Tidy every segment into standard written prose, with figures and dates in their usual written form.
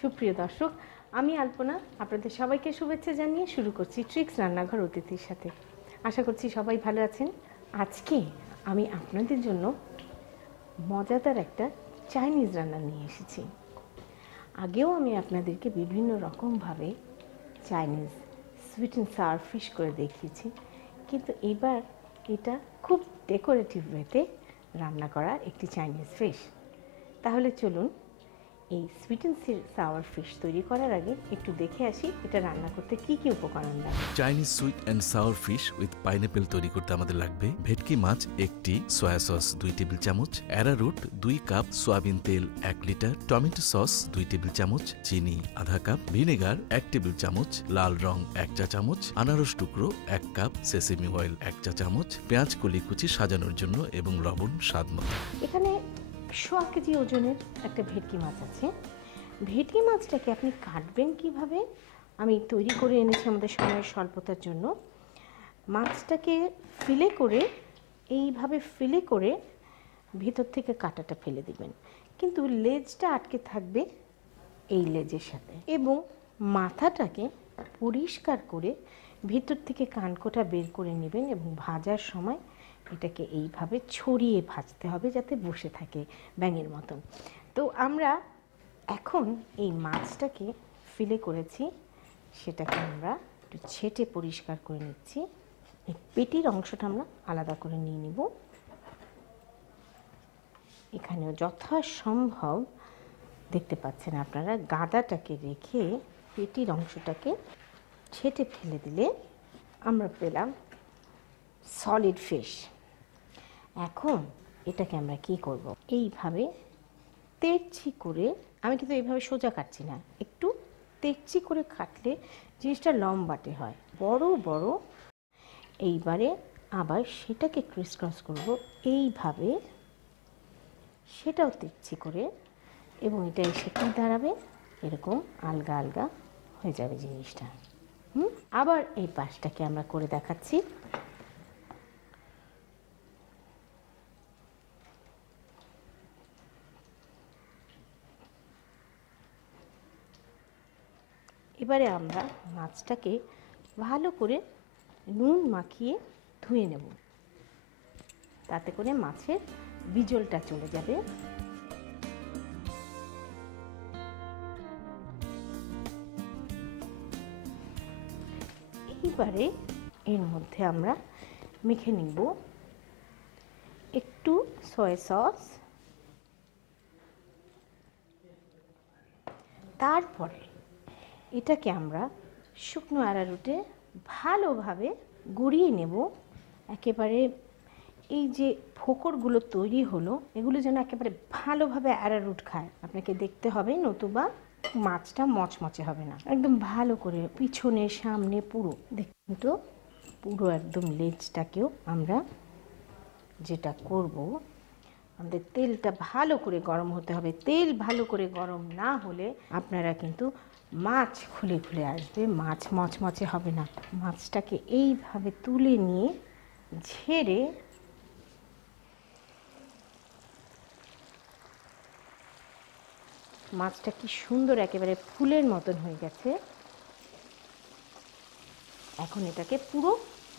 সুপ্রিয় দর্শক, আমি আলপনা আপনাদের সবাইকে শুভেচ্ছা জানিয়ে শুরু করছি ট্রিক্স রান্নাঘর অতিথির সাথে। আশা করছি সবাই ভালো আছেন। আজকে আমি আপনাদের জন্য মজাদার একটা চাইনিজ রান্না নিয়ে এসেছি। আগেও আমি আপনাদেরকে বিভিন্ন রকমভাবে Chinese sweet and sour fish করে দেখিয়েছি, কিন্তু এবার এটা খুব ডেকোরেটিভ ওয়েতে রান্না করা একটি চাইনিজ ফিশ। তাহলে চলুন এই সুইট অ্যান্ড সাওয়ার ফিশ তৈরি করার আগে একটু দেখে আসি এটা রান্না করতে কি কি উপকরণ লাগে। Chinese sweet and sour fish with pineapple তৈরি করতে আমাদের লাগবে ভেটকি মাছ 1টি, সয়া সস 2 টেবিল চামচ, অ্যারারুট 2 কাপ, সয়াবিন তেল 1 লিটার, টমেটো সস 2 টেবিল চামচ, চিনি আধা কাপ, ভিনেগার 1 টেবিল চামচ, লাল রং 1 চা চামচ, আনারস টুকরো 1 কাপ, সেসেমি অয়েল 1 চা চামচ, পেঁয়াজ কলি কুচি সাজানোর জন্য এবং লবণ স্বাদ মতো। এখানে 100 কেজি ওজনের একটা ভেটকি মাছ আছে। ভেটকি মাছটাকে আপনি কাটবেন কিভাবে আমি তৈরি করে এনেছি আমাদের সময়ের স্বল্পতার জন্য। মাছটাকে ফিলে করে এইভাবে ফিলে করে ভিতর থেকে কাঁটাটা ফেলে দিবেন, কিন্তু লেজটা আটকে থাকবে এই লেজের সাথে, এবং মাথাটাকে পরিষ্কার করে ভিতর থেকে কানকোটা বের করে নেবেন এবং ভাজার সময় এটাকে এইভাবে ছড়িয়ে ভাজতে হবে যাতে বসে থাকে ব্যাঙের মতন। তো আমরা এখন এই মাছটাকে ফিলে করেছি, সেটাকে আমরা একটু ছেটে পরিষ্কার করে নিচ্ছি। এই পেটির অংশটা আমরা আলাদা করে নিয়ে নিব। এখানেও যথাসম্ভব দেখতে পাচ্ছেন আপনারা গাদাটাকে রেখে পেটির অংশটাকে ছেটে ফেলে দিলে আমরা পেলাম সলিড ফিশ। এখন এটাকে আমরা কি করব, এইভাবে তেরছি করে, আমি কিন্তু এইভাবে সোজা কাটছি না, একটু তেরছি করে কাটলে জিনিসটা লম্বাটে হয়, বড় বড়। এইবারে আবার সেটাকে ক্রিস ক্রস করব এইভাবে, সেটাও তেরছি করে, এবং এটা এসে কি দাঁড়াবে, এরকম আলগা আলগা হয়ে যাবে জিনিসটা। আবার এই পাশটাকে আমরা করে দেখাচ্ছি। এবারে আমরা মাছটাকে ভালো করে নুন মাখিয়ে ধুয়ে নেব, তাতে করে মাছের বিজলটা চলে যাবে। এইবারে এর মধ্যে আমরা মেখে নিব একটু সয়া সস, তারপরে এটাকে আমরা শুকনো অ্যারারুটে ভালোভাবে গুঁড়িয়ে নেব। একেবারে এই যে ফোকরগুলো তৈরি হলো, এগুলো যেন একেবারে ভালোভাবে অ্যারারুট খায় আপনাকে দেখতে হবে, নতুবা মাছটা মচমচে হবে না। একদম ভালো করে পিছনে সামনে পুরো দেখুন তো, পুরো একদম লেজটাকেও আমরা যেটা করব, আমাদের তেলটা ভালো করে গরম হতে হবে। তেল ভালো করে গরম না হলে আপনারা কিন্তু মাছ খুলে খুলে আসবে, মাছ মচমচে হবে না। মাছটাকে এইভাবে তুলে নিয়ে ঝেড়ে মাছটা কি সুন্দর একেবারে ফুলের মতন হয়ে গেছে। এখন এটাকে পুরো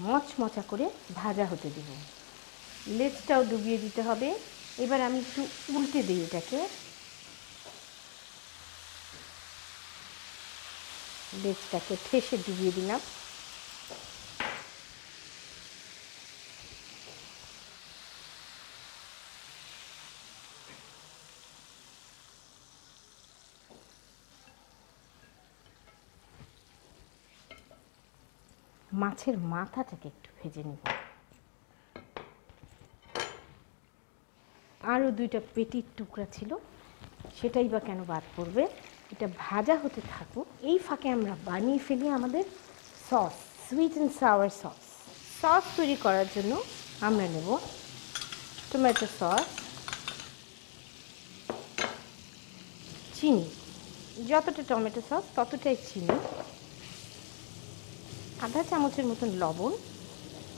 মচমচা করে ভাজা হতে দেব, লেজটাও ডুবিয়ে দিতে হবে। এবার আমি একটু উল্টে দিই এটাকে, লেজটাকে ঠেসে ডুবিয়ে দিলাম। মাছের মাথাটাকে একটু ভেজে নেব। আরও 2টা পেটির টুকরা ছিল, সেটাই বা কেন বাদ পড়বে। এটা ভাজা হতে থাকুক, এই ফাঁকে আমরা বানিয়ে ফেলি আমাদের sauce, sweet and sour sauce. Sauce তৈরি করার জন্য আমরা নেব টমেটো সস, চিনি, যতটা টমেটো সস ততটাই চিনি, আধা চামচের মতন লবণ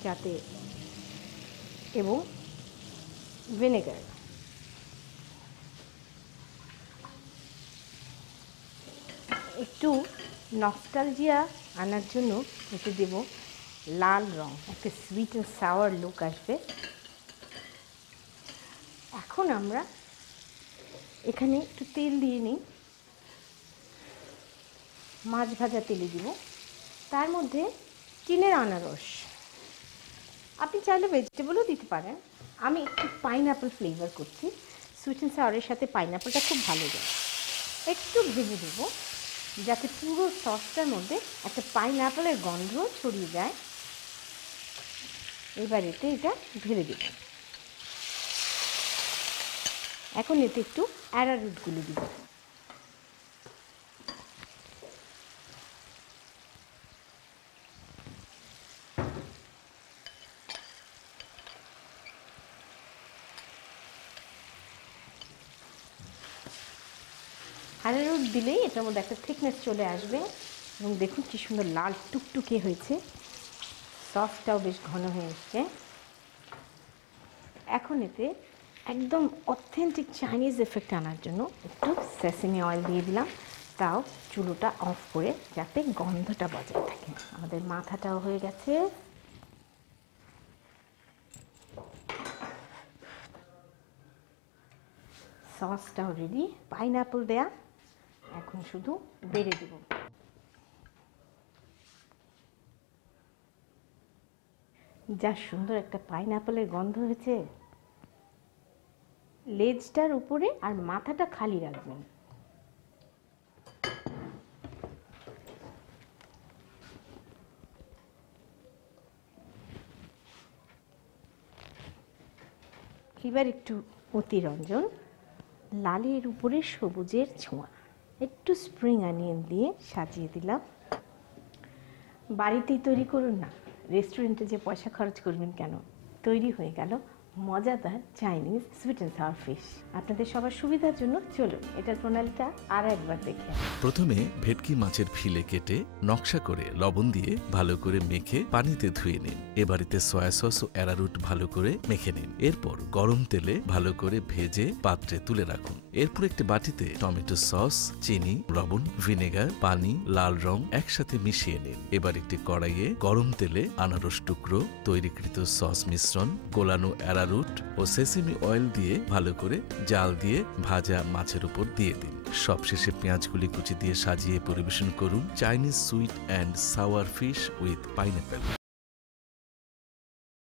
যাতে, এবং ভিনেগার। একটু নস্টালজিয়া আনার জন্য এতে দেব লাল রং, একটা সুইট অ্যান্ড সাওয়ার লুক আসবে। এখন আমরা এখানে একটু তেল দিয়ে নিই, মাছ ভাজা তেলে দিব। তার মধ্যে চিনের আনারস, আপনি চাইলে ভেজিটেবলও দিতে পারেন। আমি একটু পাইনঅ্যাপল ফ্লেভার করছি, সুইট অ্যান্ড সাওয়ারের সাথে পাইনঅ্যাপলটা খুব ভালো যায়। একটু ভেজে দেব যাতে পুরো সসটার মধ্যে একটা পাইনঅ্যাপলের গন্ধ ছড়িয়ে যায়। এবার এতে এটা ঢেলে দেব। এখন এতে একটু অ্যারারুটগুলো দিব। অ্যারারুট দিলেই এটার মধ্যে একটা থিকনেস চলে আসবে এবং দেখুন কি সুন্দর লাল টুকটুকে হয়েছে, সসটাও বেশ ঘন হয়ে এসছে। এখন এতে একদম অথেন্টিক চাইনিজ এফেক্ট আনার জন্য একটু সেসেমি অয়েল দিয়ে দিলাম, তাও চুলোটা অফ করে যাতে গন্ধটা বজায় থাকে। আমাদের মাথাটাও হয়ে গেছে। সসটাও রেডি, পাইনঅ্যাপল দেয়া, এখন শুধু বেড়ে দেব। যা সুন্দর একটা পাইনঅ্যাপলের গন্ধ হয়েছে। লেজটার উপরে আর মাথাটা খালি রাখবেন। এবার একটু অতিরঞ্জন, লালের উপরে সবুজের ছোঁয়া, একটু স্প্রিং অনিয়ন দিয়ে সাজিয়ে দিলাম। বাড়িতেই তৈরি করুন না, রেস্টুরেন্টে যে পয়সা খরচ করবেন কেন। তৈরি হয়ে গেল মজাদার Chinese sweet and sour fish. আপনাদের সবার সুবিধার জন্য চলুন এটার প্রণালীটা আর একবার দেখে। প্রথমে ভেটকি মাছের ফিলে কেটে নকশা করে লবণ দিয়ে ভালো করে মেখে পানিতে ধুয়ে নিন। এবারেতে সয়া সস ও অ্যারারুট ভালো করে মেখে নিন। এরপর গরম তেলে ভালো করে ভেজে পাত্রে তুলে রাখুন। এরপর একটি বাটিতে টমেটো সস, চিনি, লবণ, ভিনেগার, পানি, লাল রং একসাথে মিশিয়ে নিন। এবার একটি কড়াইয়ে গরম তেলে আনারস টুকরো, তৈরিকৃত সস মিশ্রণ, গোলানো অ্যারারুট ও সেসেমি অয়েল দিয়ে ভালো করে জাল দিয়ে ভাজা মাছের উপর দিয়ে দিন। সবশেষে পেঁয়াজগুলি কুচি দিয়ে সাজিয়ে পরিবেশন করুন Chinese sweet and sour fish with pineapple.